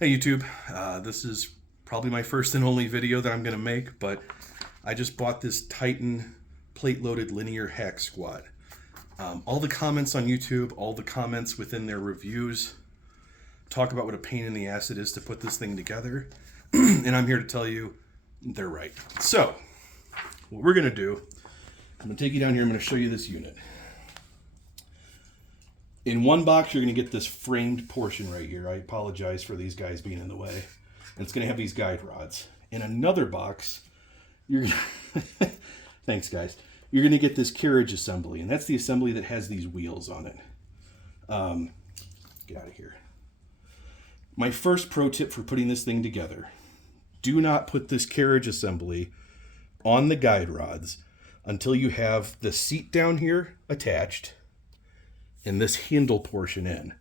Hey YouTube, this is probably my first and only video that I'm going to make, but I just bought this Titan plate-loaded linear hack squat. All the comments on YouTube, all the comments within their reviews talk about what a pain in the ass it is to put this thing together, and I'm here to tell you they're right. So, what we're going to do, I'm going to take you down here, I'm going to show you this unit. In one box, you're going to get this framed portion right here. I apologize for these guys being in the way. And it's going to have these guide rods. In another box, you're thanks guys. You're going to get this carriage assembly, and that's the assembly that has these wheels on it. Get out of here. My first pro tip for putting this thing together: do not put this carriage assembly on the guide rods until you have the seat down here attached and this handle portion in.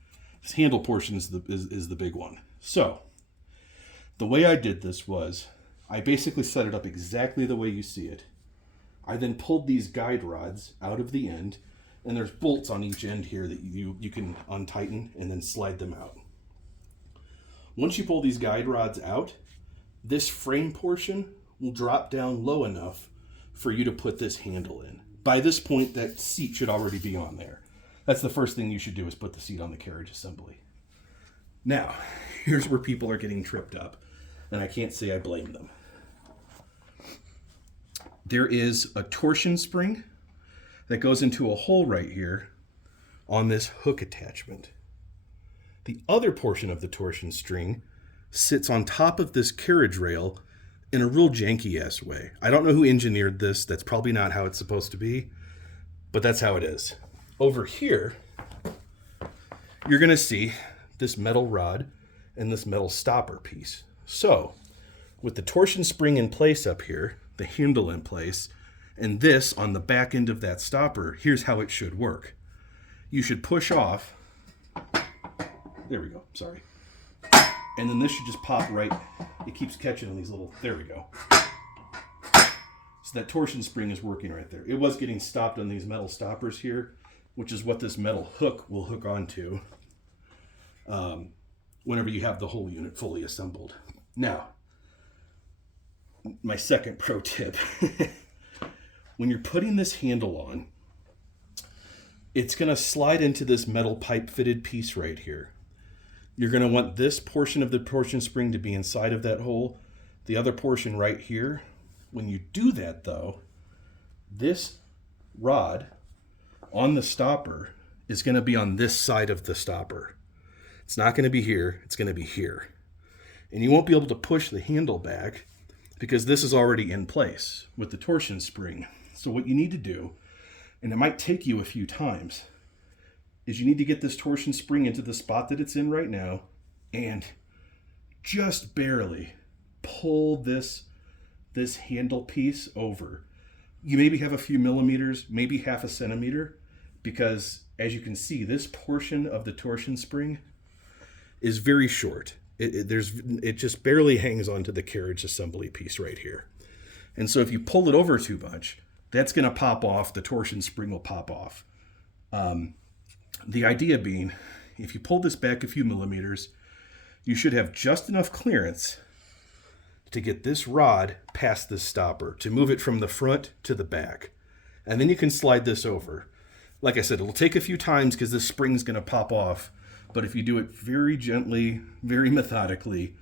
This handle portion is the big one. So the way I did this was I basically set it up exactly the way you see it. I then pulled these guide rods out of the end, and there's bolts on each end here that you can untighten and then slide them out. Once you pull these guide rods out, this frame portion will drop down low enough for you to put this handle in. By this point, that seat should already be on there. That's the first thing you should do, is put the seat on the carriage assembly. Now, here's where people are getting tripped up, and I can't say I blame them. There is a torsion spring that goes into a hole right here on this hook attachment. The other portion of the torsion string sits on top of this carriage rail in a real janky-ass way. I don't know who engineered this. That's probably not how it's supposed to be, but that's how it is. Over here, you're going to see this metal rod and this metal stopper piece. So, with the torsion spring in place up here, the handle in place, and this on the back end of that stopper, here's how it should work. You should push off. There we go, sorry. And then this should just pop right. It keeps catching on these little, there we go. So that torsion spring is working right there. It was getting stopped on these metal stoppers here, which is what this metal hook will hook onto whenever you have the whole unit fully assembled. Now, my second pro tip. When you're putting this handle on, it's going to slide into this metal pipe fitted piece right here. You're going to want this portion of the torsion spring to be inside of that hole, the other portion right here. When you do that though, this rod on the stopper is going to be on this side of the stopper. It's not going to be here, it's going to be here. And you won't be able to push the handle back because this is already in place with the torsion spring. So what you need to do, and it might take you a few times, is you need to get this torsion spring into the spot that it's in right now and just barely pull this handle piece over. You maybe have a few millimeters, maybe half a centimeter, because as you can see, this portion of the torsion spring is very short. It just barely hangs onto the carriage assembly piece right here. And so if you pull it over too much, that's going to pop off. The torsion spring will pop off. The idea being, if you pull this back a few millimeters, you should have just enough clearance to get this rod past this stopper, to move it from the front to the back. And then you can slide this over. Like I said, it'll take a few times because this spring's going to pop off. But if you do it very gently, very methodically,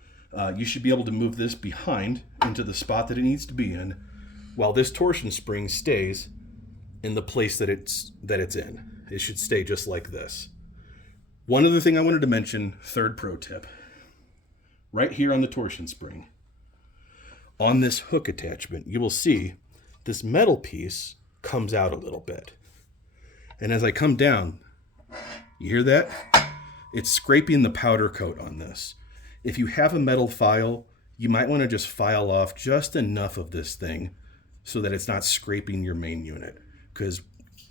you should be able to move this behind into the spot that it needs to be in, while this torsion spring stays in the place that it's in. It should stay just like this. One other thing I wanted to mention, third pro tip. Right here on the torsion spring, on this hook attachment, you will see this metal piece comes out a little bit. And as I come down, you hear that? It's scraping the powder coat on this. If you have a metal file, you might want to just file off just enough of this thing so that it's not scraping your main unit. Because,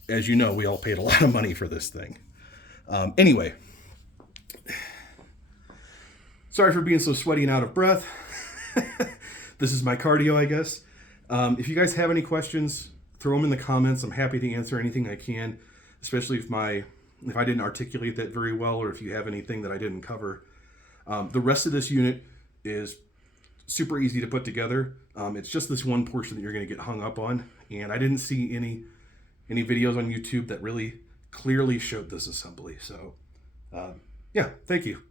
as you know, we all paid a lot of money for this thing. Anyway, sorry for being so sweaty and out of breath. This is my cardio, I guess. If you guys have any questions, throw them in the comments. I'm happy to answer anything I can, especially if I didn't articulate that very well, or if you have anything that I didn't cover. The rest of this unit is super easy to put together. It's just this one portion that you're going to get hung up on, and I didn't see any videos on YouTube that really clearly showed this assembly. So yeah, thank you.